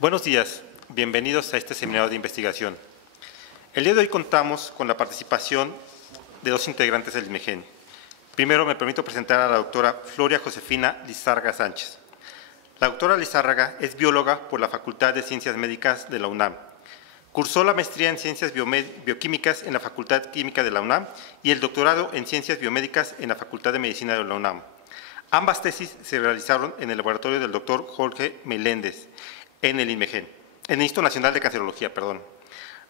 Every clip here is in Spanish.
Buenos días, bienvenidos a este seminario de investigación. El día de hoy contamos con la participación de dos integrantes del INMEGEN. Primero me permito presentar a la doctora Floria Josefina Lizárraga Sánchez. La doctora Lizárraga es bióloga por la Facultad de Ciencias Médicas de la UNAM. Cursó la maestría en Ciencias Bioquímicas en la Facultad Química de la UNAM y el doctorado en Ciencias Biomédicas en la Facultad de Medicina de la UNAM. Ambas tesis se realizaron en el laboratorio del doctor Jorge Meléndez, en el INMEGEN, en el Instituto Nacional de Cancerología,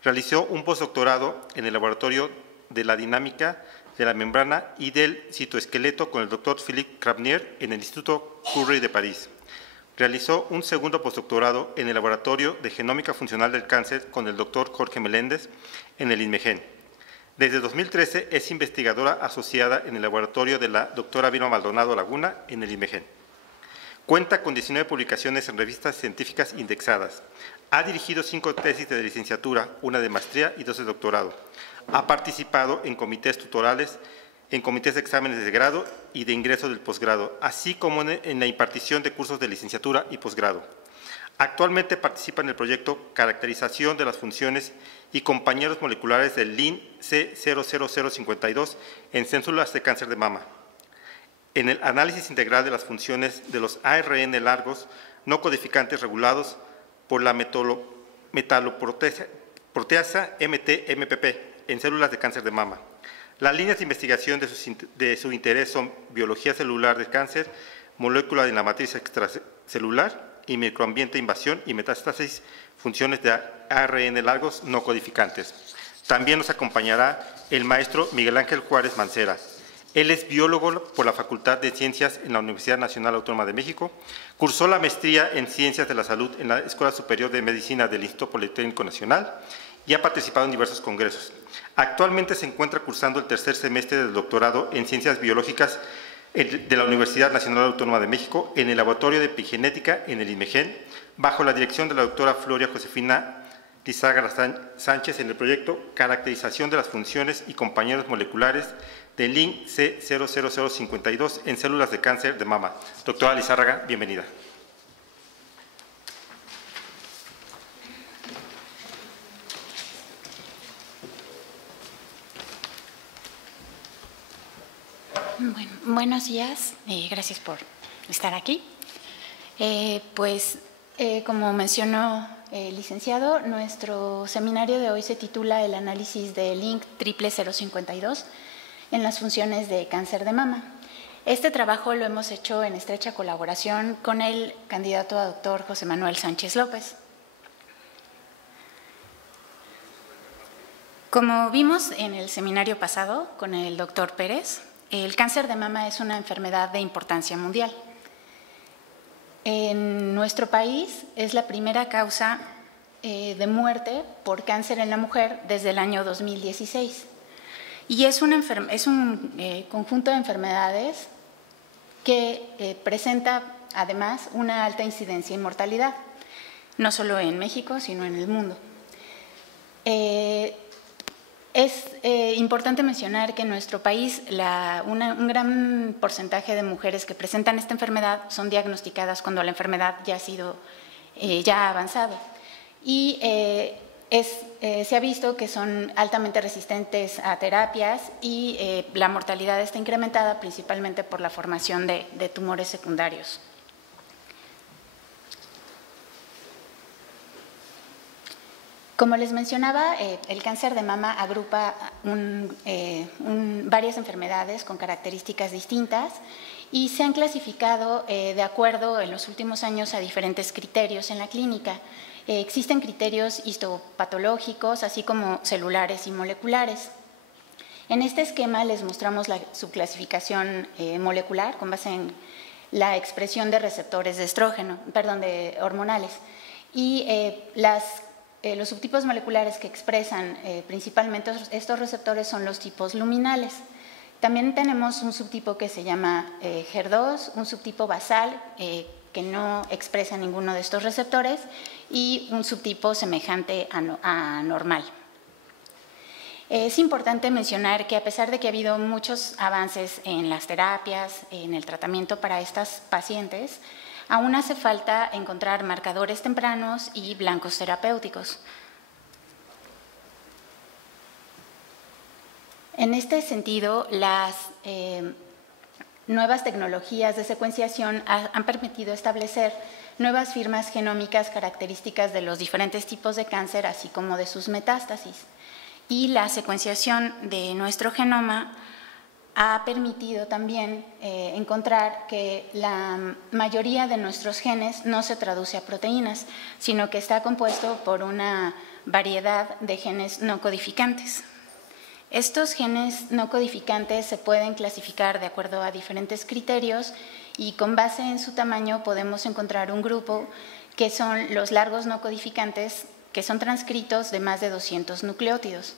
Realizó un postdoctorado en el laboratorio de la dinámica de la membrana y del citoesqueleto con el doctor Philippe Crabnier en el Instituto Curie de París. Realizó un segundo postdoctorado en el laboratorio de genómica funcional del cáncer con el doctor Jorge Meléndez en el INMEGEN. Desde 2013 es investigadora asociada en el laboratorio de la doctora Vilma Maldonado Laguna en el INMEGEN. Cuenta con 19 publicaciones en revistas científicas indexadas. Ha dirigido 5 tesis de licenciatura, 1 de maestría y 2 de doctorado. Ha participado en comités tutorales, en comités de exámenes de grado y de ingreso del posgrado, así como en la impartición de cursos de licenciatura y posgrado. Actualmente participa en el proyecto Caracterización de las funciones y compañeros moleculares del LIN C00052 en células de cáncer de mama. En el análisis integral de las funciones de los ARN largos no codificantes regulados por la metaloproteasa MT-MPP en células de cáncer de mama. Las líneas de investigación de su interés son biología celular del cáncer, molécula de la matriz extracelular y microambiente, invasión y metástasis, funciones de ARN largos no codificantes. También nos acompañará el maestro Miguel Ángel Juárez Mancera. Él es biólogo por la Facultad de Ciencias en la Universidad Nacional Autónoma de México. Cursó la maestría en Ciencias de la Salud en la Escuela Superior de Medicina del Instituto Politécnico Nacional y ha participado en diversos congresos. Actualmente se encuentra cursando el tercer semestre del doctorado en Ciencias Biológicas de la Universidad Nacional Autónoma de México en el Laboratorio de Epigenética en el INMEGEN, bajo la dirección de la doctora Floria Josefina Lizárraga Sánchez en el proyecto Caracterización de las funciones y compañeros moleculares del LIN C00052 en células de cáncer de mama. Doctora Lizárraga, bienvenida. Bueno, buenos días, gracias por estar aquí. Como mencionó el licenciado, nuestro seminario de hoy se titula El análisis del LIN 00052 en las funciones de cáncer de mama. Este trabajo lo hemos hecho en estrecha colaboración con el candidato a doctor José Manuel Sánchez López. Como vimos en el seminario pasado con el doctor Pérez, el cáncer de mama es una enfermedad de importancia mundial. En nuestro país es la primera causa de muerte por cáncer en la mujer desde el año 2016. Y es un conjunto de enfermedades que presenta además una alta incidencia y mortalidad, no solo en México, sino en el mundo. Es importante mencionar que en nuestro país un gran porcentaje de mujeres que presentan esta enfermedad son diagnosticadas cuando la enfermedad ya ha sido avanzado. Y se ha visto que son altamente resistentes a terapias y la mortalidad está incrementada principalmente por la formación de tumores secundarios. Como les mencionaba, el cáncer de mama agrupa varias enfermedades con características distintas y se han clasificado de acuerdo en los últimos años a diferentes criterios en la clínica. Existen criterios histopatológicos, así como celulares y moleculares. En este esquema les mostramos su clasificación molecular con base en la expresión de receptores de de hormonales. Y los subtipos moleculares que expresan principalmente estos receptores son los tipos luminales. También tenemos un subtipo que se llama HER2, un subtipo basal que no expresa ninguno de estos receptores y un subtipo semejante a normal. Es importante mencionar que a pesar de que ha habido muchos avances en las terapias, en el tratamiento para estas pacientes, Aún hace falta encontrar marcadores tempranos y blancos terapéuticos. En este sentido, las nuevas tecnologías de secuenciación han permitido establecer nuevas firmas genómicas características de los diferentes tipos de cáncer, así como de sus metástasis. Y la secuenciación de nuestro genoma ha permitido también encontrar que la mayoría de nuestros genes no se traduce a proteínas, sino que está compuesto por una variedad de genes no codificantes. Estos genes no codificantes se pueden clasificar de acuerdo a diferentes criterios y con base en su tamaño podemos encontrar un grupo que son los largos no codificantes, que son transcritos de más de 200 nucleótidos.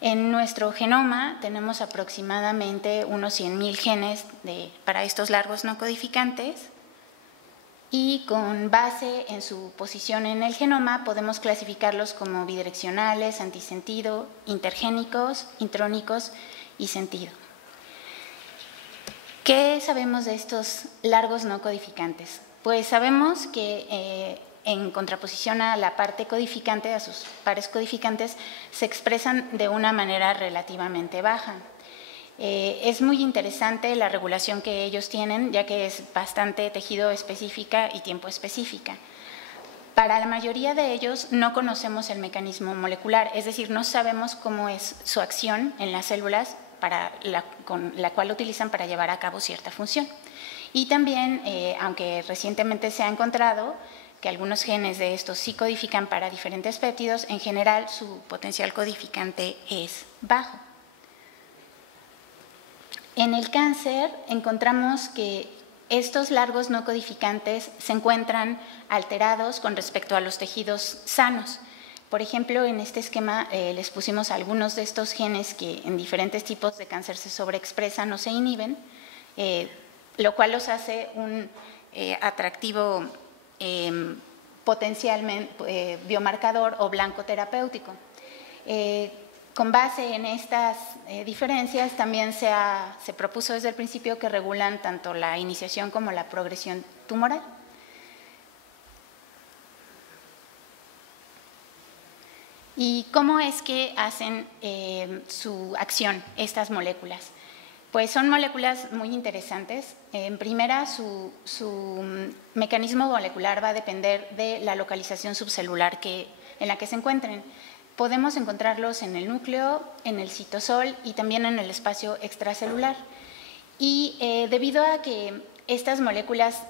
En nuestro genoma tenemos aproximadamente unos 100.000 genes para estos largos no codificantes y con base en su posición en el genoma podemos clasificarlos como bidireccionales, antisentido, intergénicos, intrónicos y sentido. ¿Qué sabemos de estos largos no codificantes? Pues sabemos que en contraposición a la parte codificante, a sus pares codificantes, se expresan de una manera relativamente baja. Es muy interesante la regulación que ellos tienen, ya que es bastante tejido específica y tiempo específica. Para la mayoría de ellos no conocemos el mecanismo molecular, es decir, no sabemos cómo es su acción en las células con la cual utilizan para llevar a cabo cierta función. Y también, aunque recientemente se ha encontrado que algunos genes de estos sí codifican para diferentes péptidos, en general su potencial codificante es bajo. En el cáncer encontramos que estos largos no codificantes se encuentran alterados con respecto a los tejidos sanos. Por ejemplo, en este esquema les pusimos algunos de estos genes que en diferentes tipos de cáncer se sobreexpresan o se inhiben, lo cual los hace un atractivo potencialmente biomarcador o blanco terapéutico. Con base en estas diferencias, también se propuso desde el principio que regulan tanto la iniciación como la progresión tumoral. ¿Y cómo es que hacen su acción estas moléculas? Pues son moléculas muy interesantes. En primera, su mecanismo molecular va a depender de la localización subcelular en la que se encuentren. Podemos encontrarlos en el núcleo, en el citosol y también en el espacio extracelular. Y debido a que estas moléculas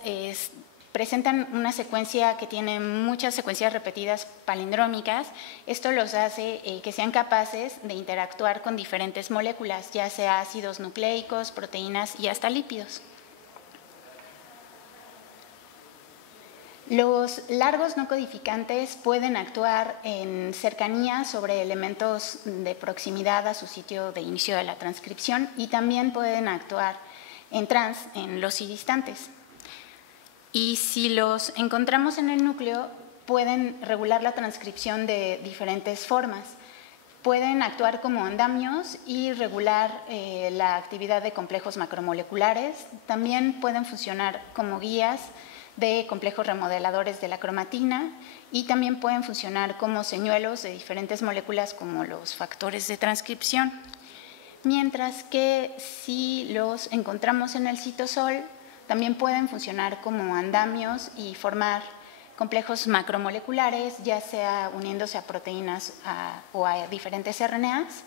presentan una secuencia que tiene muchas secuencias repetidas palindrómicas, esto los hace que sean capaces de interactuar con diferentes moléculas, ya sea ácidos nucleicos, proteínas y hasta lípidos. Los largos no codificantes pueden actuar en cercanía sobre elementos de proximidad a su sitio de inicio de la transcripción y también pueden actuar en los distantes. Y si los encontramos en el núcleo, pueden regular la transcripción de diferentes formas. Pueden actuar como andamios y regular la actividad de complejos macromoleculares. También pueden funcionar como guías de complejos remodeladores de la cromatina y también pueden funcionar como señuelos de diferentes moléculas como los factores de transcripción. Mientras que si los encontramos en el citosol, también pueden funcionar como andamios y formar complejos macromoleculares, ya sea uniéndose a proteínas o a diferentes RNAs.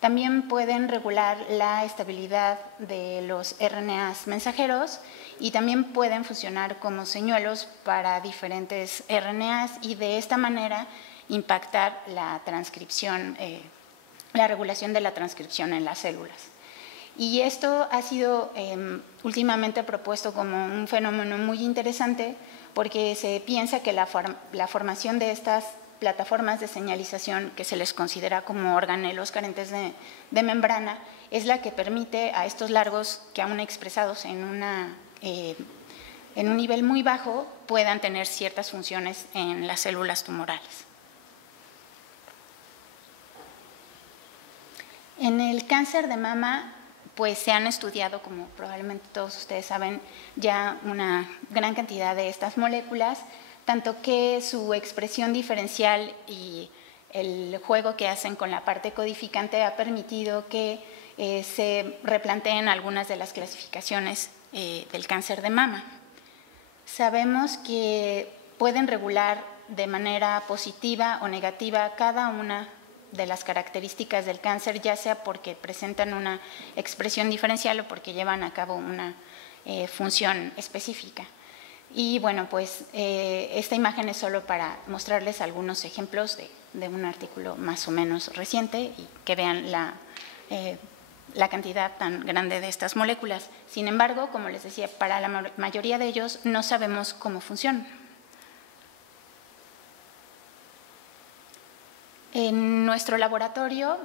También pueden regular la estabilidad de los RNAs mensajeros y también pueden funcionar como señuelos para diferentes RNAs y de esta manera impactar la transcripción, la regulación de la transcripción en las células. Y esto ha sido últimamente propuesto como un fenómeno muy interesante porque se piensa que la formación de estas plataformas de señalización que se les considera como organelos carentes de membrana es la que permite a estos largos que aún expresados en un nivel muy bajo puedan tener ciertas funciones en las células tumorales. En el cáncer de mama pues se han estudiado, como probablemente todos ustedes saben, ya una gran cantidad de estas moléculas, tanto que su expresión diferencial y el juego que hacen con la parte codificante ha permitido que se replanteen algunas de las clasificaciones del cáncer de mama. Sabemos que pueden regular de manera positiva o negativa cada una de las características del cáncer, ya sea porque presentan una expresión diferencial o porque llevan a cabo una función específica. Y bueno, pues esta imagen es solo para mostrarles algunos ejemplos de un artículo más o menos reciente y que vean la cantidad tan grande de estas moléculas. Sin embargo, como les decía, para la mayoría de ellos no sabemos cómo funcionan. En nuestro laboratorio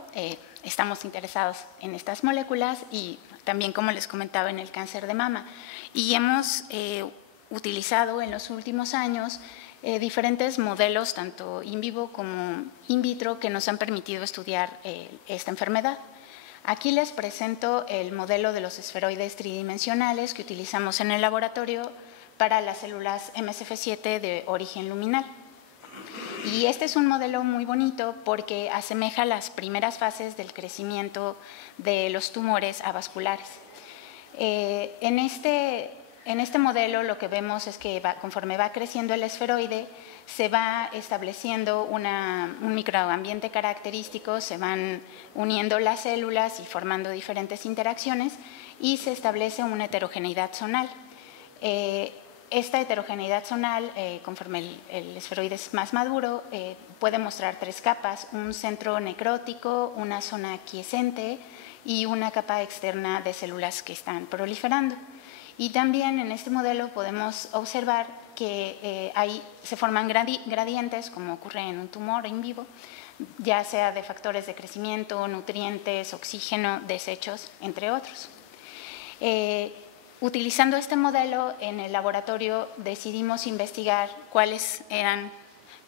estamos interesados en estas moléculas y también, como les comentaba, en el cáncer de mama. Y hemos utilizado en los últimos años diferentes modelos, tanto in vivo como in vitro, que nos han permitido estudiar esta enfermedad. Aquí les presento el modelo de los esferoides tridimensionales que utilizamos en el laboratorio para las células MSF7 de origen luminal. Y este es un modelo muy bonito porque asemeja las primeras fases del crecimiento de los tumores avasculares. En este modelo lo que vemos es que conforme va creciendo el esferoide, se va estableciendo un microambiente característico, se van uniendo las células y formando diferentes interacciones y se establece una heterogeneidad zonal. Esta heterogeneidad zonal, conforme el esferoide es más maduro, puede mostrar tres capas: un centro necrótico, una zona quiescente y una capa externa de células que están proliferando. Y también en este modelo podemos observar que se forman gradientes, como ocurre en un tumor in vivo, ya sea de factores de crecimiento, nutrientes, oxígeno, desechos, entre otros. Utilizando este modelo, en el laboratorio decidimos investigar cuáles eran,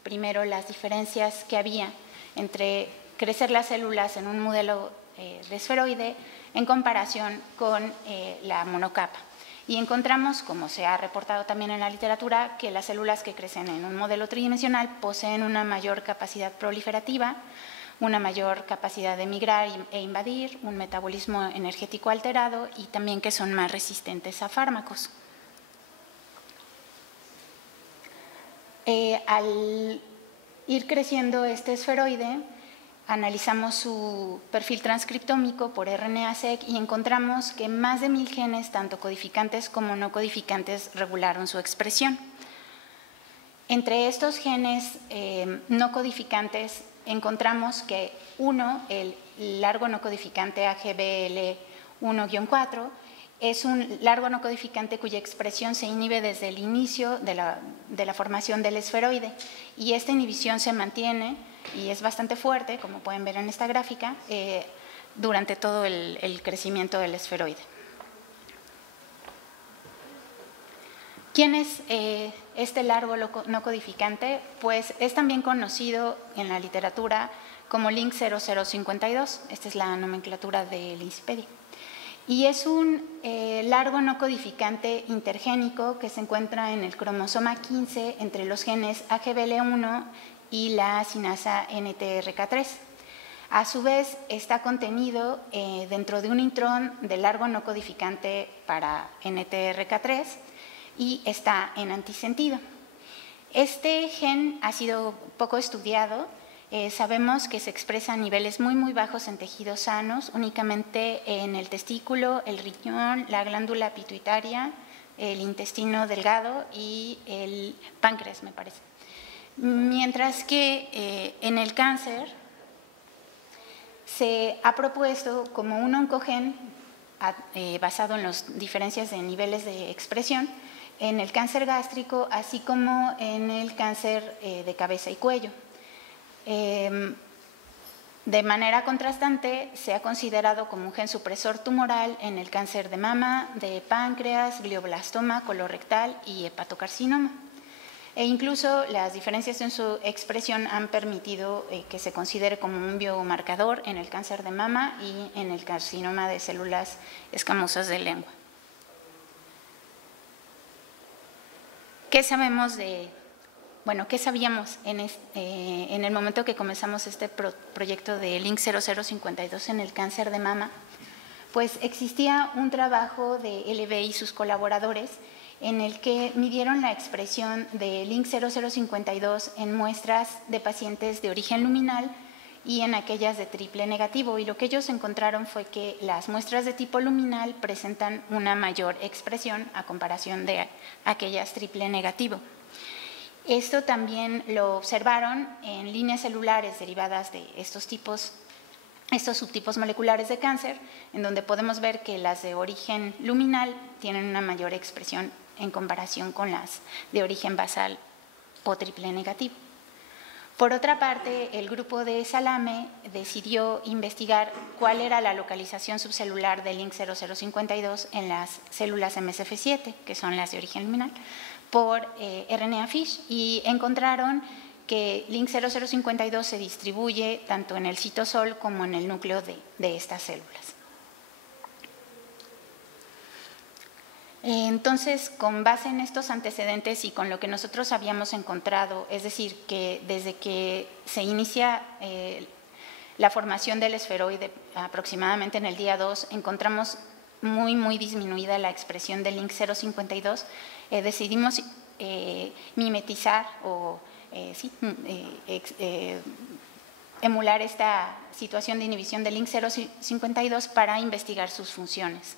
primero, las diferencias que había entre crecer las células en un modelo de esferoide en comparación con la monocapa. Y encontramos, como se ha reportado también en la literatura, que las células que crecen en un modelo tridimensional poseen una mayor capacidad proliferativa, una mayor capacidad de migrar e invadir, un metabolismo energético alterado y también que son más resistentes a fármacos. Al ir creciendo este esferoide, analizamos su perfil transcriptómico por RNA-seq y encontramos que más de 1000 genes, tanto codificantes como no codificantes, regularon su expresión. Entre estos genes no codificantes encontramos que el largo no codificante AGBL1-4 es un largo no codificante cuya expresión se inhibe desde el inicio de la formación del esferoide, y esta inhibición se mantiene y es bastante fuerte, como pueden ver en esta gráfica, durante todo el crecimiento del esferoide. ¿Quién es este largo no codificante? Pues es también conocido en la literatura como Link 0052, esta es la nomenclatura del INCIPEDI. Y es un largo no codificante intergénico que se encuentra en el cromosoma 15 entre los genes AGBL1 y la sinasa NTRK3. A su vez, está contenido dentro de un intrón de largo no codificante para NTRK3 y está en antisentido. Este gen ha sido poco estudiado. Sabemos que se expresa a niveles muy bajos en tejidos sanos, únicamente en el testículo, el riñón, la glándula pituitaria, el intestino delgado y el páncreas, me parece. Mientras que en el cáncer se ha propuesto como un oncogen basado en las diferencias de niveles de expresión en el cáncer gástrico, así como en el cáncer de cabeza y cuello. De manera contrastante, se ha considerado como un gen supresor tumoral en el cáncer de mama, de páncreas, glioblastoma, colorectal y hepatocarcinoma. E incluso las diferencias en su expresión han permitido que se considere como un biomarcador en el cáncer de mama y en el carcinoma de células escamosas de lengua. ¿Qué sabemos qué sabíamos en el momento que comenzamos este proyecto de Link 0052 en el cáncer de mama? Pues existía un trabajo de LB y sus colaboradores en el que midieron la expresión de Link 0052 en muestras de pacientes de origen luminal y en aquellas de triple negativo. Y lo que ellos encontraron fue que las muestras de tipo luminal presentan una mayor expresión a comparación de aquellas triple negativo. Esto también lo observaron en líneas celulares derivadas de estos subtipos moleculares de cáncer, en donde podemos ver que las de origen luminal tienen una mayor expresión en comparación con las de origen basal o triple negativo. Por otra parte, el grupo de Salame decidió investigar cuál era la localización subcelular del Link 0052 en las células MSF7, que son las de origen luminal, por RNA FISH, y encontraron que Link 0052 se distribuye tanto en el citosol como en el núcleo de estas células. Entonces, con base en estos antecedentes y con lo que nosotros habíamos encontrado, es decir, que desde que se inicia la formación del esferoide, aproximadamente en el día 2, encontramos muy disminuida la expresión del Link 052, decidimos mimetizar o emular esta situación de inhibición del Link 052 para investigar sus funciones.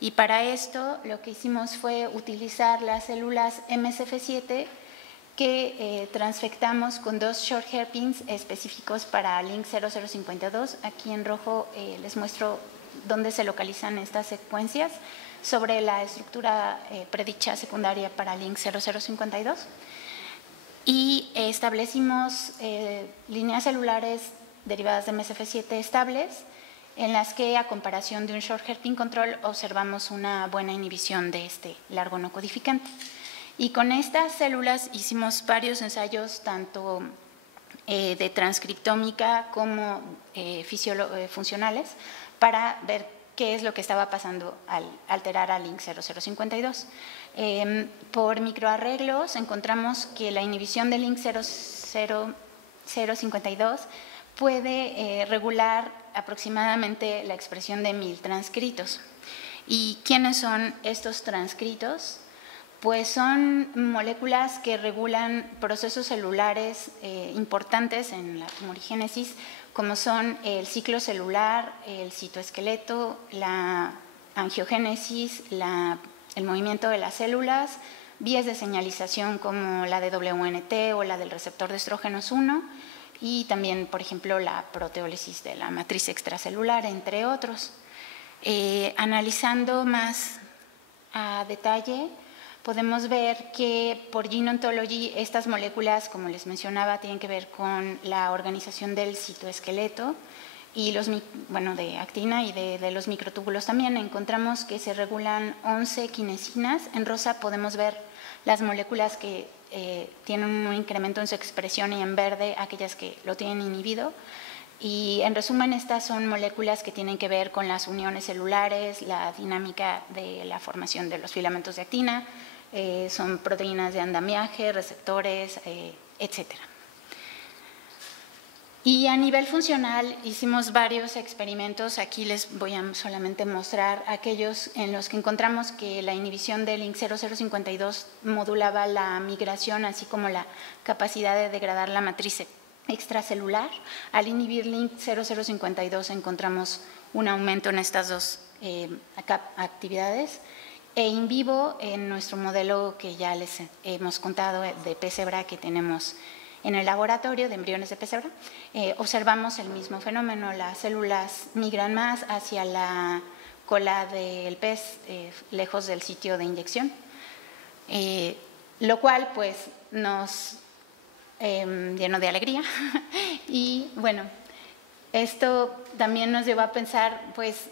Y para esto lo que hicimos fue utilizar las células MSF7 que transfectamos con 2 short hairpins específicos para Link 0052. Aquí en rojo les muestro dónde se localizan estas secuencias sobre la estructura predicha secundaria para Link 0052. Y establecimos líneas celulares derivadas de MSF7 estables, en las que, a comparación de un short hairpin control, observamos una buena inhibición de este largo no codificante. Y con estas células hicimos varios ensayos, tanto de transcriptómica como funcionales, para ver qué es lo que estaba pasando al alterar a Link 0052. Por microarreglos encontramos que la inhibición de Link 0052 puede regular aproximadamente la expresión de 1000 transcritos. ¿Y quiénes son estos transcritos? Pues son moléculas que regulan procesos celulares importantes en la tumorigénesis, como son el ciclo celular, el citoesqueleto, la angiogénesis, el movimiento de las células, vías de señalización como la de WNT o la del receptor de estrógenos 1, y también, por ejemplo, la proteólisis de la matriz extracelular, entre otros. Analizando más a detalle, podemos ver que por Gene Ontology estas moléculas, como les mencionaba, tienen que ver con la organización del citoesqueleto y de actina y de los microtúbulos también. Encontramos que se regulan 11 quinesinas. En rosa podemos ver las moléculas que tienen un incremento en su expresión, y en verde aquellas que lo tienen inhibido. Y en resumen, estas son moléculas que tienen que ver con las uniones celulares, la dinámica de la formación de los filamentos de actina, son proteínas de andamiaje, receptores, etcétera. Y a nivel funcional hicimos varios experimentos. Aquí les voy a solamente mostrar aquellos en los que encontramos que la inhibición del Link 0052 modulaba la migración, así como la capacidad de degradar la matriz extracelular. Al inhibir Link 0052 encontramos un aumento en estas dos actividades. E in vivo, en nuestro modelo que ya les hemos contado de pesebra que tenemos en el laboratorio de embriones de pesebra, observamos el mismo fenómeno. Las células migran más hacia la cola del pez, lejos del sitio de inyección, lo cual pues nos llenó de alegría. Y bueno, esto también nos llevó a pensar, pues,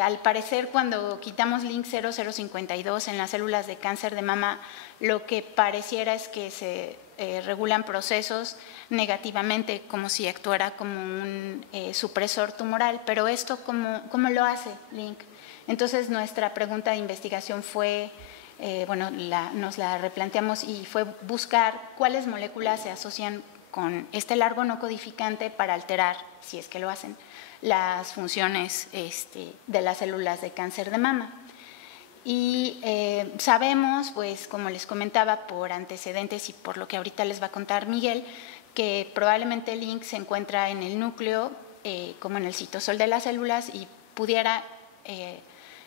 al parecer, cuando quitamos link 0052 en las células de cáncer de mama, lo que pareciera es que se regulan procesos negativamente, como si actuara como un supresor tumoral. Pero esto, ¿cómo lo hace link? Entonces, nuestra pregunta de investigación fue, nos la replanteamos y fue buscar cuáles moléculas se asocian con este largo no codificante para alterar, si es que lo hacen, las funciones de las células de cáncer de mama. Y sabemos, pues como les comentaba, por antecedentes y por lo que ahorita les va a contar Miguel, que probablemente el link se encuentra en el núcleo, como en el citosol de las células, y pudiera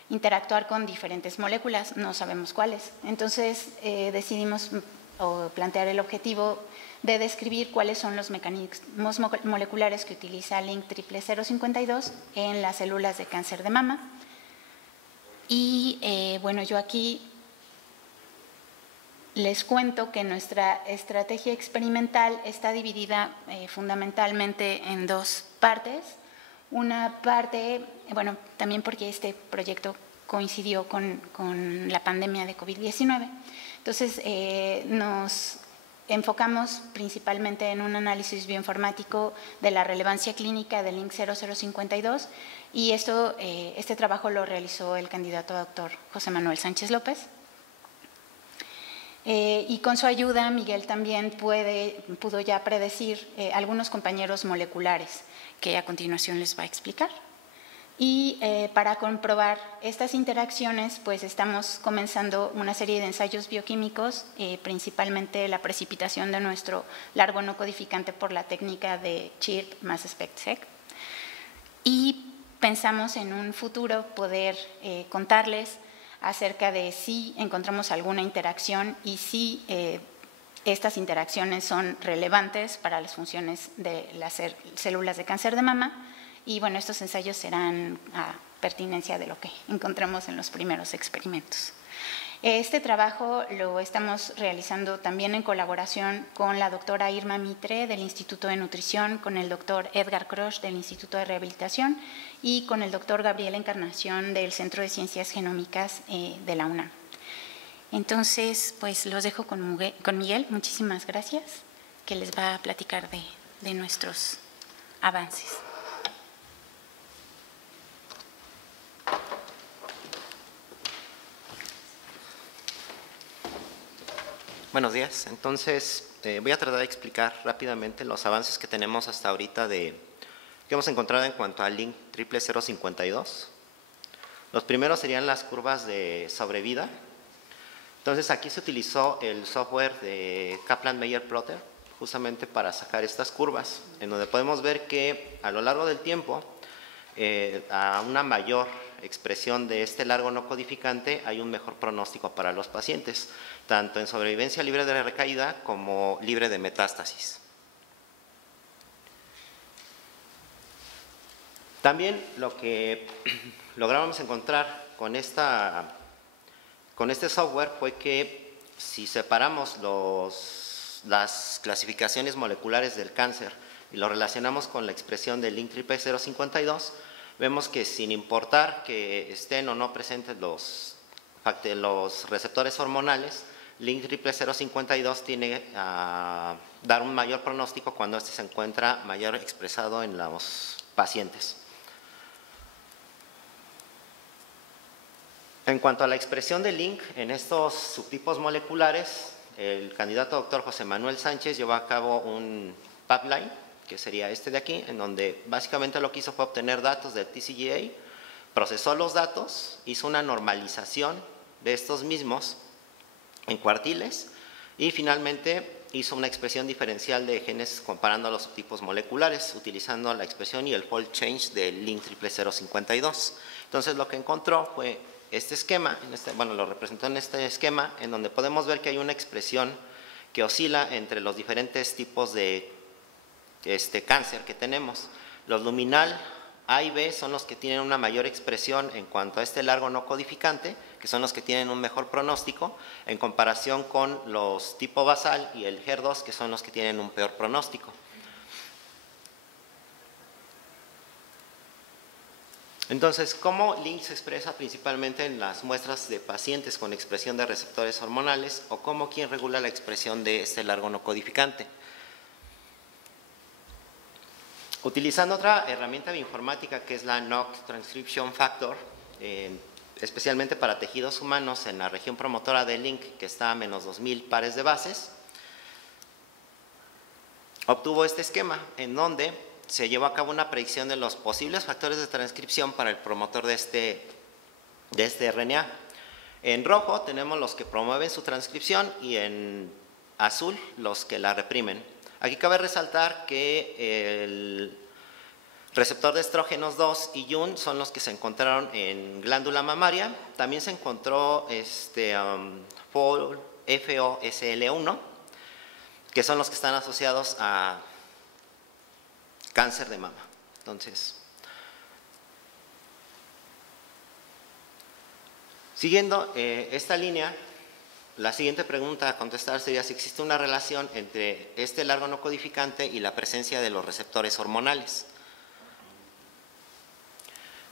interactuar con diferentes moléculas, no sabemos cuáles. Entonces decidimos plantear el objetivo de describir cuáles son los mecanismos moleculares que utiliza link 00052 en las células de cáncer de mama. Y yo aquí les cuento que nuestra estrategia experimental está dividida fundamentalmente en dos partes. Una parte, también porque este proyecto coincidió con la pandemia de COVID-19, entonces nos enfocamos principalmente en un análisis bioinformático de la relevancia clínica del link 0052 y este trabajo lo realizó el candidato a doctor José Manuel Sánchez López. Y con su ayuda, Miguel también pudo ya predecir algunos compañeros moleculares que a continuación les va a explicar. Y para comprobar estas interacciones, pues estamos comenzando una serie de ensayos bioquímicos, principalmente la precipitación de nuestro largo no codificante por la técnica de CHIRP más SPECT-seq. Y pensamos en un futuro poder contarles acerca de si encontramos alguna interacción y si estas interacciones son relevantes para las funciones de las células de cáncer de mama. Y estos ensayos serán a pertinencia de lo que encontramos en los primeros experimentos. Este trabajo lo estamos realizando también en colaboración con la doctora Irma Mitre del Instituto de Nutrición, con el doctor Edgar Krosch del Instituto de Rehabilitación y con el doctor Gabriel Encarnación del Centro de Ciencias Genómicas de la UNAM. Entonces, pues los dejo con Miguel. Muchísimas gracias, que les va a platicar de nuestros avances. Buenos días. Entonces, voy a tratar de explicar rápidamente los avances que tenemos hasta ahorita que hemos encontrado en cuanto al link 00052. Los primeros serían las curvas de sobrevida. Entonces, aquí se utilizó el software de Kaplan-Meier Plotter justamente para sacar estas curvas, en donde podemos ver que a lo largo del tiempo, a una mayor expresión de este largo no codificante, hay un mejor pronóstico para los pacientes, tanto en sobrevivencia libre de recaída como libre de metástasis. También lo que logramos encontrar con este software fue que si separamos las clasificaciones moleculares del cáncer y lo relacionamos con la expresión del link 00052, vemos que sin importar que estén o no presentes los receptores hormonales, link 00052 tiene a dar un mayor pronóstico cuando este se encuentra mayor expresado en los pacientes. En cuanto a la expresión de link en estos subtipos moleculares, el candidato doctor José Manuel Sánchez llevó a cabo un pipeline, que sería este de aquí, en donde básicamente lo que hizo fue obtener datos del TCGA, procesó los datos, hizo una normalización de estos mismos en cuartiles y finalmente hizo una expresión diferencial de genes comparando los subtipos moleculares, utilizando la expresión y el fold change del link 00052. Entonces lo que encontró fue este esquema, lo representó en este esquema, en donde podemos ver que hay una expresión que oscila entre los diferentes tipos de cáncer que tenemos. Los luminal A y B son los que tienen una mayor expresión en cuanto a este largo no codificante, que son los que tienen un mejor pronóstico, en comparación con los tipo basal y el HER2, que son los que tienen un peor pronóstico. Entonces, ¿cómo link se expresa principalmente en las muestras de pacientes con expresión de receptores hormonales o quién regula la expresión de este largo no codificante? Utilizando otra herramienta bioinformática que es la NOC Transcription Factor, especialmente para tejidos humanos en la región promotora de link que está a menos 2000 pares de bases, obtuvo este esquema en donde se llevó a cabo una predicción de los posibles factores de transcripción para el promotor de este RNA. En rojo tenemos los que promueven su transcripción y en azul los que la reprimen. Aquí cabe resaltar que el receptor de estrógenos 2 y YUN son los que se encontraron en glándula mamaria. También se encontró FOSL1, que son los que están asociados a cáncer de mama. Entonces, siguiendo esta línea, la siguiente pregunta a contestar sería si existe una relación entre este largo no codificante y la presencia de los receptores hormonales.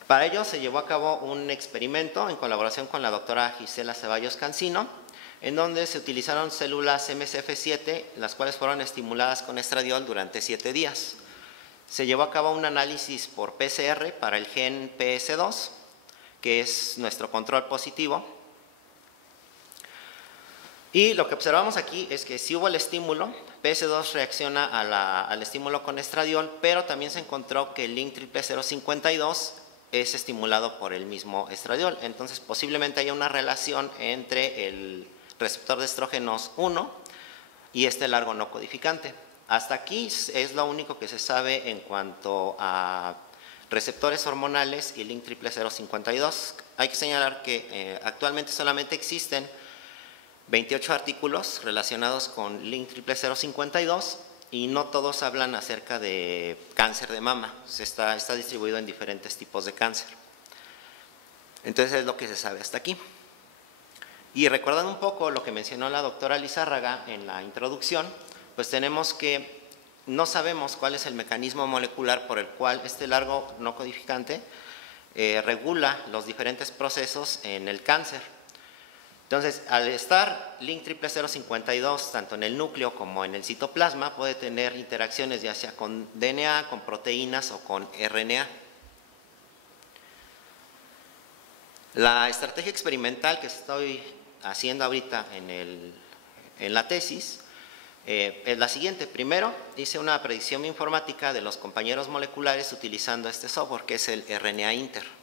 Para ello se llevó a cabo un experimento en colaboración con la doctora Gisela Ceballos Cancino, en donde se utilizaron células MCF7, las cuales fueron estimuladas con estradiol durante 7 días. Se llevó a cabo un análisis por PCR para el gen PS2, que es nuestro control positivo. Y lo que observamos aquí es que si hubo el estímulo, PS2 reacciona al estímulo con estradiol, pero también se encontró que el link 00052 es estimulado por el mismo estradiol. Entonces, posiblemente haya una relación entre el receptor de estrógenos 1 y este largo no codificante. Hasta aquí es lo único que se sabe en cuanto a receptores hormonales y link 00052. Hay que señalar que actualmente solamente existen 28 artículos relacionados con link 00052 y no todos hablan acerca de cáncer de mama. Está distribuido en diferentes tipos de cáncer. Entonces es lo que se sabe hasta aquí. Y recordando un poco lo que mencionó la doctora Lizárraga en la introducción, pues tenemos que no sabemos cuál es el mecanismo molecular por el cual este largo no codificante regula los diferentes procesos en el cáncer. Entonces, al estar link 00052 tanto en el núcleo como en el citoplasma, puede tener interacciones ya sea con DNA, con proteínas o con RNA. La estrategia experimental que estoy haciendo ahorita en la tesis es la siguiente. Primero, hice una predicción informática de los compañeros moleculares utilizando este software que es el RNA Inter.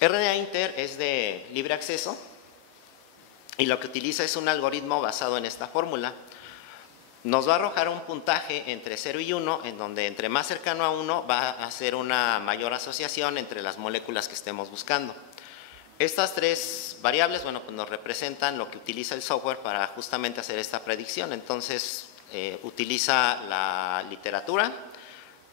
RNA Inter es de libre acceso y lo que utiliza es un algoritmo basado en esta fórmula. Nos va a arrojar un puntaje entre 0 y 1, en donde entre más cercano a 1 va a hacer una mayor asociación entre las moléculas que estemos buscando. Estas tres variables, bueno, pues nos representan lo que utiliza el software para justamente hacer esta predicción. Entonces, utiliza la literatura,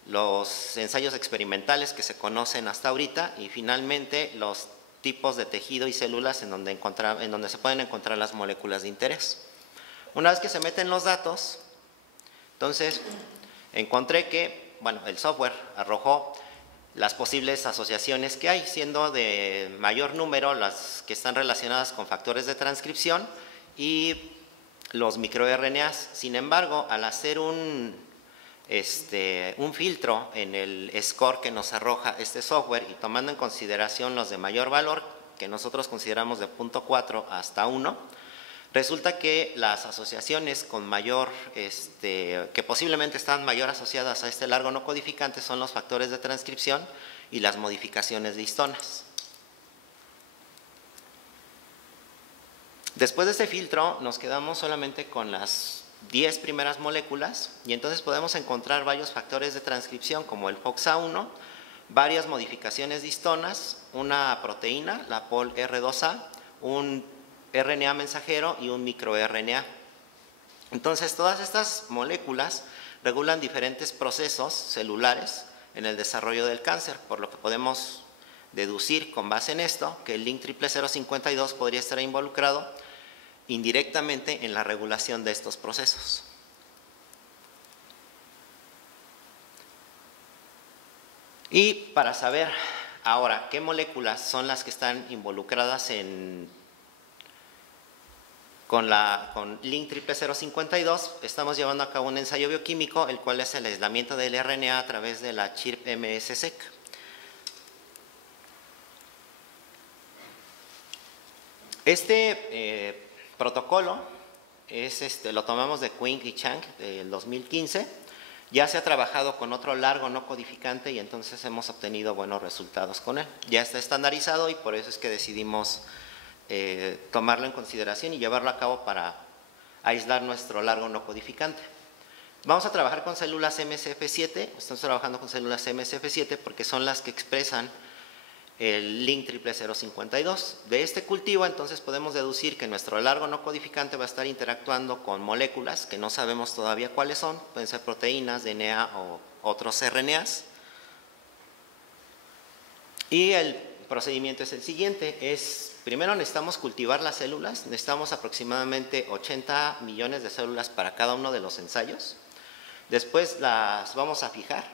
los ensayos experimentales que se conocen hasta ahorita y finalmente los tipos de tejido y células en donde se pueden encontrar las moléculas de interés. Una vez que se meten los datos, entonces encontré que, bueno, el software arrojó las posibles asociaciones que hay, siendo de mayor número las que están relacionadas con factores de transcripción y los microRNAs. Sin embargo, al hacer un filtro en el score que nos arroja este software y tomando en consideración los de mayor valor, que nosotros consideramos de 0.4 hasta 1, resulta que las asociaciones con mayor, que posiblemente están mayor asociadas a este largo no codificante son los factores de transcripción y las modificaciones de histonas. Después de este filtro nos quedamos solamente con las 10 primeras moléculas y entonces podemos encontrar varios factores de transcripción como el FOXA1, varias modificaciones de histonas, una proteína, la POLR2A, un RNA mensajero y un microRNA. Entonces, todas estas moléculas regulan diferentes procesos celulares en el desarrollo del cáncer, por lo que podemos deducir con base en esto que el link 00052 podría estar involucrado indirectamente en la regulación de estos procesos. Y para saber ahora qué moléculas son las que están involucradas con link 00052, estamos llevando a cabo un ensayo bioquímico, el cual es el aislamiento del RNA a través de la ChIP-MS-seq. Este protocolo lo tomamos de Qing y Chang del 2015. Ya se ha trabajado con otro largo no codificante y entonces hemos obtenido buenos resultados con él. Ya está estandarizado y por eso es que decidimos tomarlo en consideración y llevarlo a cabo para aislar nuestro largo no codificante. Vamos a trabajar con células MSF7, estamos trabajando con células MSF7 porque son las que expresan el link 00052. De este cultivo entonces podemos deducir que nuestro largo no codificante va a estar interactuando con moléculas que no sabemos todavía cuáles son, pueden ser proteínas, DNA o otros RNAs. Y el procedimiento es el siguiente, primero necesitamos cultivar las células, necesitamos aproximadamente 80 millones de células para cada uno de los ensayos. Después las vamos a fijar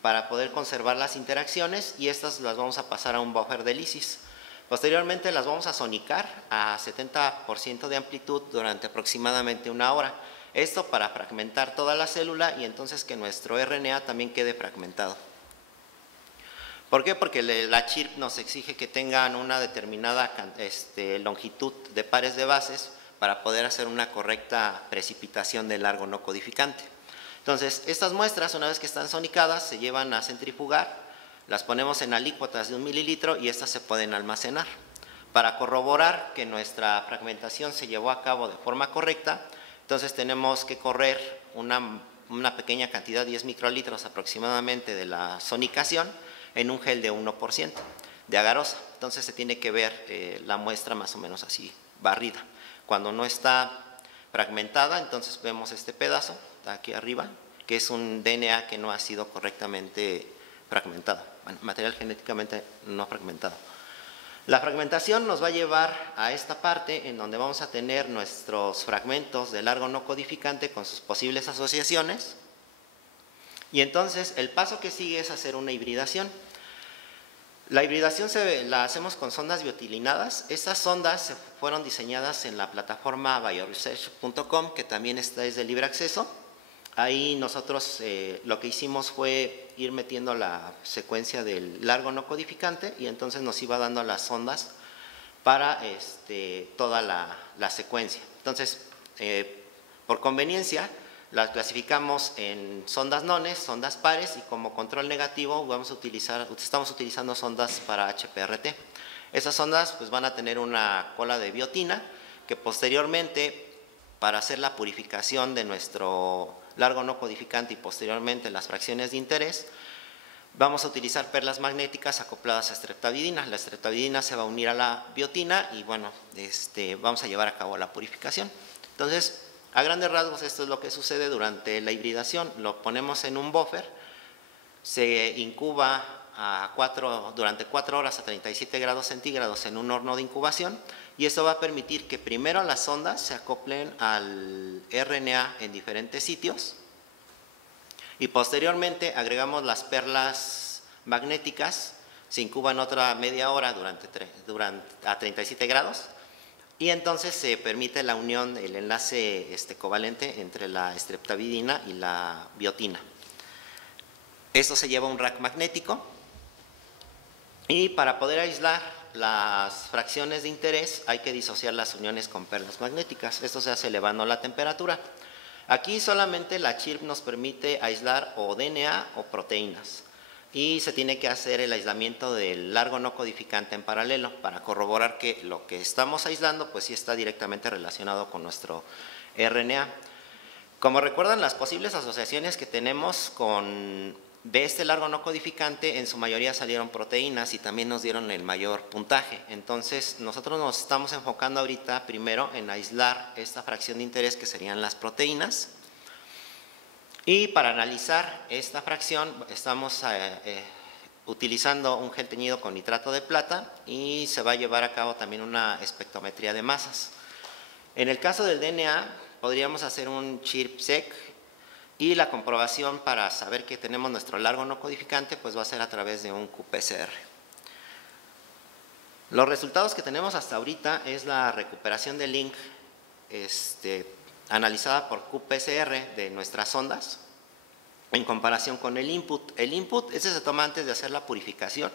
para poder conservar las interacciones y estas las vamos a pasar a un buffer de lisis. Posteriormente las vamos a sonicar a 70% de amplitud durante aproximadamente 1 hora. Esto para fragmentar toda la célula y entonces que nuestro RNA también quede fragmentado. ¿Por qué? Porque la ChIP nos exige que tengan una determinada longitud de pares de bases para poder hacer una correcta precipitación del largo no codificante. Entonces, estas muestras, una vez que están sonicadas, se llevan a centrifugar, las ponemos en alícuotas de 1 mililitro y estas se pueden almacenar. Para corroborar que nuestra fragmentación se llevó a cabo de forma correcta, entonces tenemos que correr una pequeña cantidad, 10 microlitros aproximadamente de la sonicación, en un gel de 1% de agarosa. Entonces se tiene que ver la muestra más o menos así, barrida. Cuando no está fragmentada, entonces vemos este pedazo, está aquí arriba, que es un DNA que no ha sido correctamente fragmentado, material genéticamente no fragmentado. La fragmentación nos va a llevar a esta parte en donde vamos a tener nuestros fragmentos de largo no codificante con sus posibles asociaciones. Y entonces el paso que sigue es hacer una hibridación. La hibridación la hacemos con sondas biotilinadas. Estas sondas fueron diseñadas en la plataforma bioresearch.com, que también es de libre acceso. Ahí nosotros lo que hicimos fue ir metiendo la secuencia del largo no codificante y entonces nos iba dando las sondas para toda la secuencia. Entonces, por conveniencia, las clasificamos en sondas nones, sondas pares y como control negativo estamos utilizando sondas para HPRT. Esas sondas pues, van a tener una cola de biotina que posteriormente, para hacer la purificación de nuestro largo no codificante y posteriormente las fracciones de interés, vamos a utilizar perlas magnéticas acopladas a streptavidina. La streptavidina se va a unir a la biotina y bueno, vamos a llevar a cabo la purificación. Entonces, a grandes rasgos esto es lo que sucede durante la hibridación. Lo ponemos en un buffer, se incuba durante 4 horas a 37 grados centígrados en un horno de incubación y esto va a permitir que primero las sondas se acoplen al RNA en diferentes sitios y posteriormente agregamos las perlas magnéticas, se incuban otra media hora a 37 grados y entonces se permite la unión, el enlace covalente entre la streptavidina y la biotina. Esto se lleva a un rack magnético y para poder aislar las fracciones de interés hay que disociar las uniones con perlas magnéticas. Esto se hace elevando la temperatura. Aquí solamente la ChIP nos permite aislar o DNA o proteínas y se tiene que hacer el aislamiento del largo no codificante en paralelo para corroborar que lo que estamos aislando pues sí está directamente relacionado con nuestro RNA. Como recuerdan, las posibles asociaciones que tenemos de este largo no codificante en su mayoría salieron proteínas y también nos dieron el mayor puntaje. Entonces nosotros nos estamos enfocando ahorita primero en aislar esta fracción de interés que serían las proteínas. Y para analizar esta fracción estamos utilizando un gel teñido con nitrato de plata y se va a llevar a cabo también una espectrometría de masas. En el caso del DNA podríamos hacer un ChIP-seq Y la comprobación para saber que tenemos nuestro largo no codificante pues va a ser a través de un qPCR. Los resultados que tenemos hasta ahorita es la recuperación de link analizada por qPCR de nuestras sondas en comparación con el input. El input ese se toma antes de hacer la purificación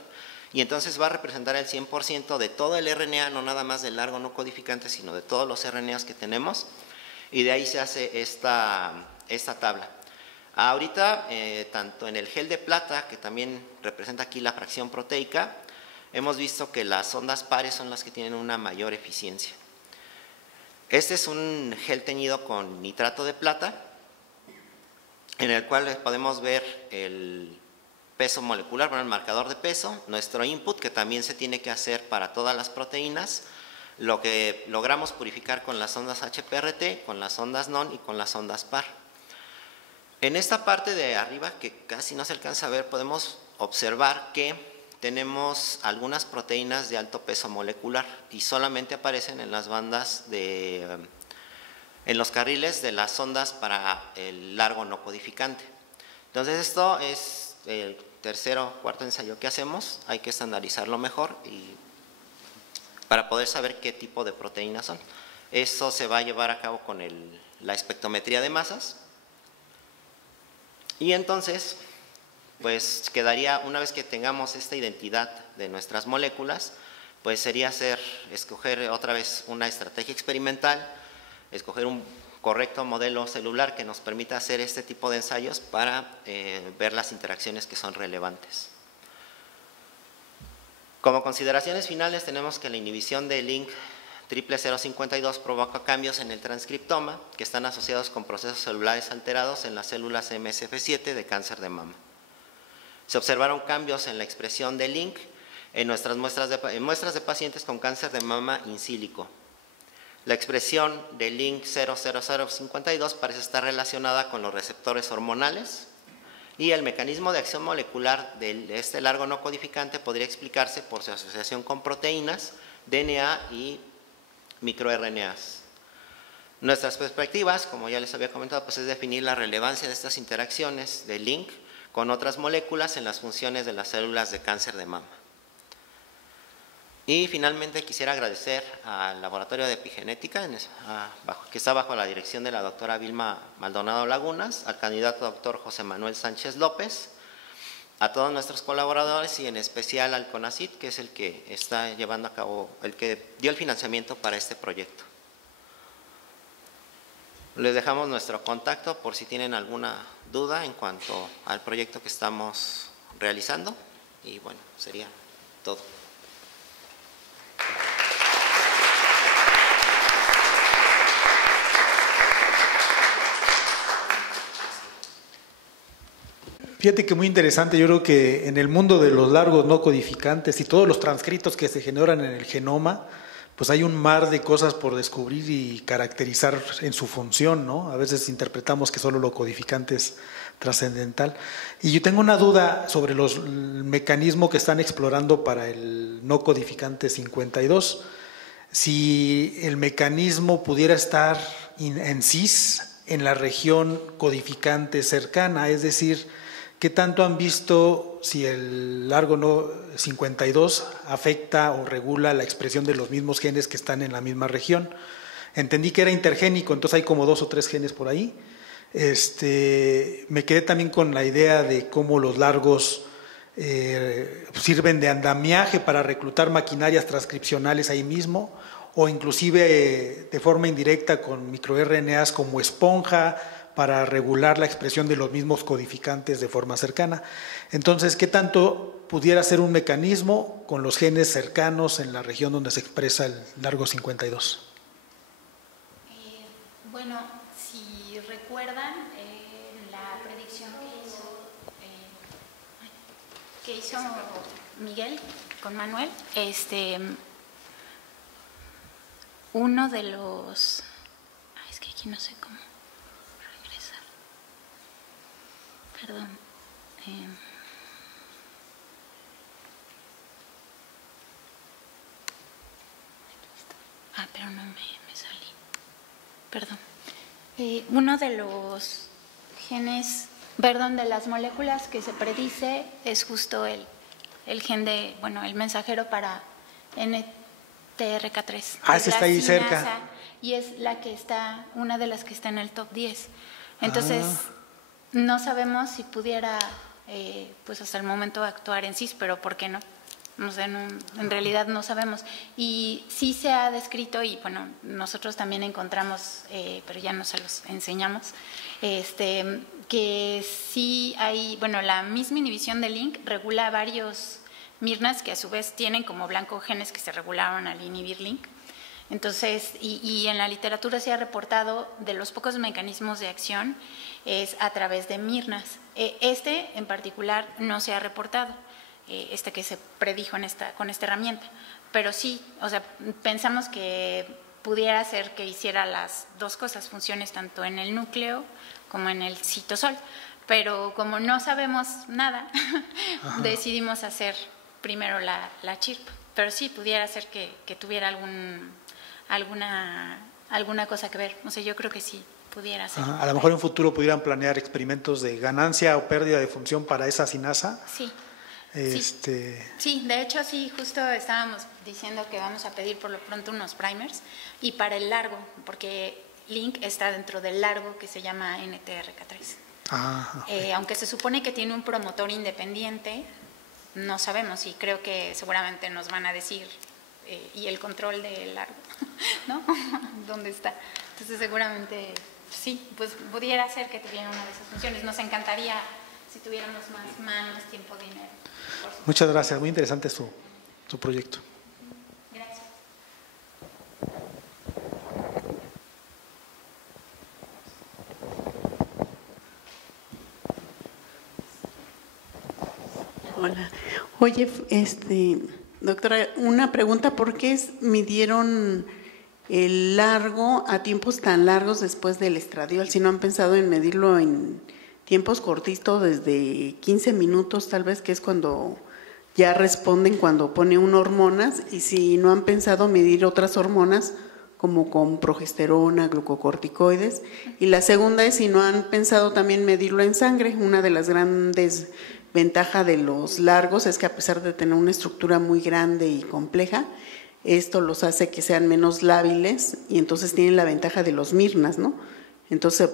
y entonces va a representar el 100% de todo el RNA, no nada más del largo no codificante, sino de todos los RNAs que tenemos, y de ahí se hace esta tabla. Ahorita, tanto en el gel de plata, que también representa aquí la fracción proteica, hemos visto que las sondas pares son las que tienen una mayor eficiencia. Este es un gel teñido con nitrato de plata, en el cual podemos ver el peso molecular, bueno, el marcador de peso, nuestro input, que también se tiene que hacer para todas las proteínas, lo que logramos purificar con las sondas HPRT, con las sondas NON y con las sondas PAR. En esta parte de arriba, que casi no se alcanza a ver, podemos observar que tenemos algunas proteínas de alto peso molecular y solamente aparecen en las bandas en los carriles de las sondas para el largo no codificante. Entonces esto es el tercero o cuarto ensayo que hacemos, hay que estandarizarlo mejor para poder saber qué tipo de proteínas son. Eso se va a llevar a cabo con la espectrometría de masas. Y entonces, pues quedaría, una vez que tengamos esta identidad de nuestras moléculas, pues sería escoger otra vez una estrategia experimental, escoger un correcto modelo celular que nos permita hacer este tipo de ensayos para ver las interacciones que son relevantes. Como consideraciones finales tenemos que la inhibición de link 00052 provoca cambios en el transcriptoma que están asociados con procesos celulares alterados en las células MSF7 de cáncer de mama. Se observaron cambios en la expresión de link en nuestras muestras de pacientes con cáncer de mama in silico. La expresión de link 00052 parece estar relacionada con los receptores hormonales y el mecanismo de acción molecular de este largo no codificante podría explicarse por su asociación con proteínas, DNA y microRNAs. Nuestras perspectivas, como ya les había comentado, pues es definir la relevancia de estas interacciones de link con otras moléculas en las funciones de las células de cáncer de mama. Y finalmente quisiera agradecer al Laboratorio de Epigenética, que está bajo la dirección de la doctora Vilma Maldonado Lagunas, al candidato doctor José Manuel Sánchez López, a todos nuestros colaboradores y en especial al CONACYT, que es el que está llevando a cabo, el que dio el financiamiento para este proyecto. Les dejamos nuestro contacto por si tienen alguna duda en cuanto al proyecto que estamos realizando y bueno, sería todo. Fíjate que muy interesante, yo creo que en el mundo de los largos no codificantes y todos los transcritos que se generan en el genoma, pues hay un mar de cosas por descubrir y caracterizar en su función, ¿no? A veces interpretamos que solo lo codificante es trascendental. Y yo tengo una duda sobre el mecanismo que están explorando para el no codificante 52. Si el mecanismo pudiera estar en cis en la región codificante cercana, es decir, ¿qué tanto han visto si el largo no 52 afecta o regula la expresión de los mismos genes que están en la misma región? Entendí que era intergénico, entonces hay como 2 o 3 genes por ahí. Me quedé también con la idea de cómo los largos sirven de andamiaje para reclutar maquinarias transcripcionales ahí mismo, o inclusive de forma indirecta con microRNAs como esponja, para regular la expresión de los mismos codificantes de forma cercana. Entonces, ¿qué tanto pudiera ser un mecanismo con los genes cercanos en la región donde se expresa el largo 52? Bueno, si recuerdan la predicción que hizo Miguel con Manuel, uno de los... es que aquí no sé cómo... Perdón. Pero no me salí. Perdón. Uno de los genes, perdón, de las moléculas que se predice es justo el gen de, bueno, el mensajero para NTRK3. Ese está ahí cerca. Y es la que está, una de las que está en el top 10. Entonces, no sabemos si pudiera, pues hasta el momento actuar en CIS, pero ¿por qué no? No sé, en realidad no sabemos. Y sí se ha descrito, y bueno, nosotros también encontramos, pero ya no se los enseñamos, que sí hay, bueno, la misma inhibición de link regula varios mirnas que a su vez tienen como blanco genes que se regularon al inhibir link. Entonces, y en la literatura se ha reportado de los pocos mecanismos de acción es a través de mirnas. En particular no se ha reportado. Que se predijo con esta herramienta. Pero sí, o sea, pensamos que pudiera ser que hiciera las dos cosas, funciones tanto en el núcleo como en el citosol. Pero como no sabemos nada, decidimos hacer primero la chirp. Pero sí, pudiera ser que tuviera alguna cosa que ver. O sea, yo creo que sí pudiera ser. A lo mejor en un futuro pudieran planear experimentos de ganancia o pérdida de función para esa sinasa. Sí. Sí, de hecho sí, justo estábamos diciendo que vamos a pedir por lo pronto unos primers y para el largo, porque Link está dentro del largo que se llama NTRK3. Okay. Aunque se supone que tiene un promotor independiente, no sabemos y creo que seguramente nos van a decir y el control del largo, ¿no? ¿Dónde está? Entonces seguramente sí, pues pudiera ser que tuviera una de esas funciones. Nos encantaría si tuviéramos más manos, tiempo, dinero. Muchas gracias, muy interesante su proyecto. Gracias. Hola. Oye, doctora, una pregunta, ¿por qué midieron el largo a tiempos tan largos después del estradiol? Si no han pensado en medirlo en tiempos cortitos, desde 15 minutos tal vez, que es cuando ya responden cuando pone uno hormonas, y si no han pensado medir otras hormonas como con progesterona, glucocorticoides. Y la segunda es si no han pensado también medirlo en sangre. Una de las grandes ventajas de los largos es que a pesar de tener una estructura muy grande y compleja, esto los hace que sean menos lábiles y entonces tienen la ventaja de los mirnas, ¿no? Entonces,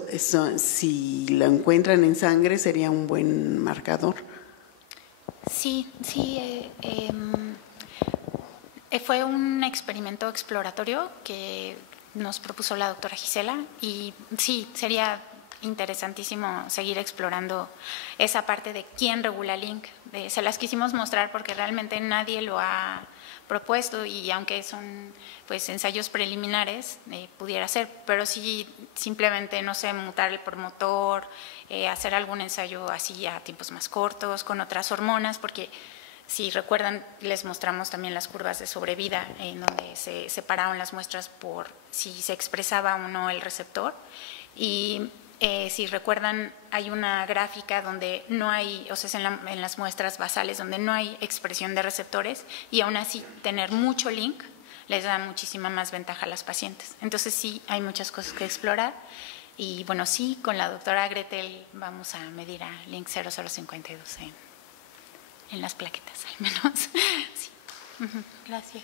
si lo encuentran en sangre, sería un buen marcador. Sí, fue un experimento exploratorio que nos propuso la doctora Gisela y sí, sería interesantísimo seguir explorando esa parte de quién regula Link. Se las quisimos mostrar porque realmente nadie lo ha propuesto y aunque son pues ensayos preliminares pudiera ser, pero sí simplemente, no sé, mutar el promotor, hacer algún ensayo así a tiempos más cortos con otras hormonas, porque si recuerdan les mostramos también las curvas de sobrevida en donde se separaron las muestras por si se expresaba o no el receptor y si recuerdan, hay una gráfica donde no hay, o sea, en las muestras basales donde no hay expresión de receptores y aún así tener mucho link les da muchísima más ventaja a las pacientes. Entonces sí, hay muchas cosas que explorar y bueno, sí, con la doctora Gretel vamos a medir a link 0052 en las plaquetas al menos. Sí. Gracias.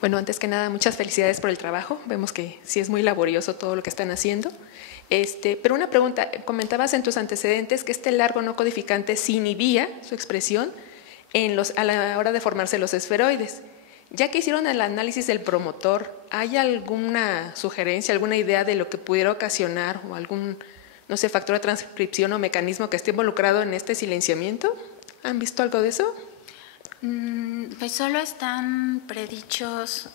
Bueno, antes que nada, muchas felicidades por el trabajo. Vemos que sí es muy laborioso todo lo que están haciendo. Pero una pregunta, comentabas en tus antecedentes que este largo no codificante sí inhibía su expresión a la hora de formarse los esferoides. Ya que hicieron el análisis del promotor, ¿hay alguna sugerencia, alguna idea de lo que pudiera ocasionar o algún, no sé, factor de transcripción o mecanismo que esté involucrado en este silenciamiento? ¿Han visto algo de eso? Pues solo están predichos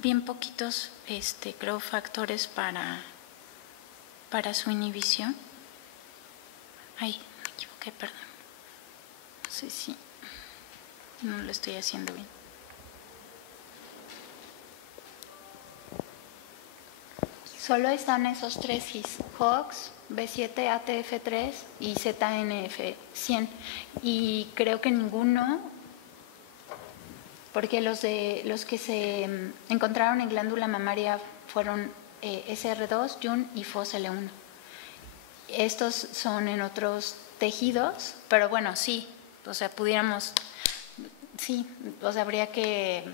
bien poquitos, creo, factores para su inhibición. Ay, me equivoqué, perdón. No sé si no lo estoy haciendo bien. Solo están esos 3 GIS, HOX, B7, ATF3 y ZNF100. Y creo que ninguno, porque los que se encontraron en glándula mamaria fueron SR2, YUN y FOSL1. Estos son en otros tejidos, pero bueno, sí, o sea, pudiéramos, sí, o sea, habría que,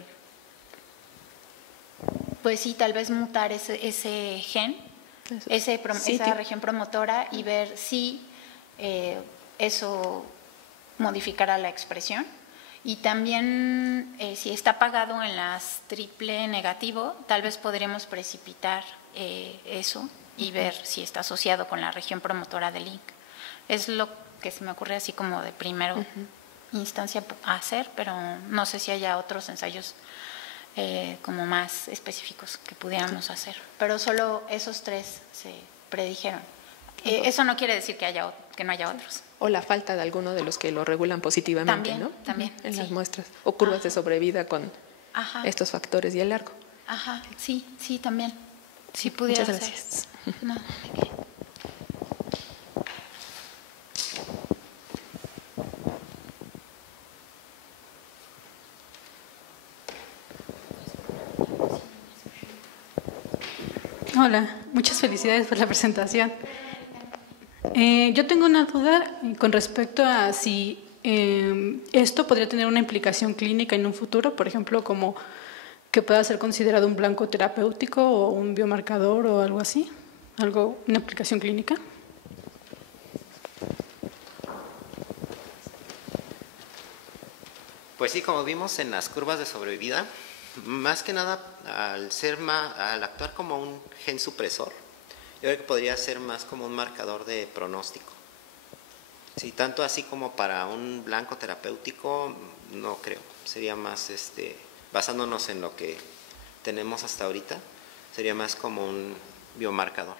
pues sí, tal vez mutar ese gen, esa región promotora y ver si eso modificará la expresión. Y también, si está apagado en las triple negativo, tal vez podremos precipitar eso y ver si está asociado con la región promotora del link. Es lo que se me ocurre así como de primera instancia a hacer, pero no sé si haya otros ensayos como más específicos que pudiéramos hacer. Pero solo esos 3 se predijeron. Eso no quiere decir que no haya otros. O la falta de alguno de los que lo regulan positivamente, también, ¿no? También, en sí. las muestras. O curvas de sobrevida con estos factores y el largo. Ajá, sí, también. Sí pudiera Muchas ser. gracias. No, ¿de qué? Hola, muchas felicidades por la presentación. Yo tengo una duda con respecto a si esto podría tener una implicación clínica en un futuro, por ejemplo, como que pueda ser considerado un blanco terapéutico o un biomarcador o algo así, una aplicación clínica. Pues sí, como vimos en las curvas de sobrevida, más que nada al actuar como un gen supresor, yo creo que podría ser más como un marcador de pronóstico. Sí, tanto así como para un blanco terapéutico, no creo. Sería más, basándonos en lo que tenemos hasta ahorita, sería más como un biomarcador.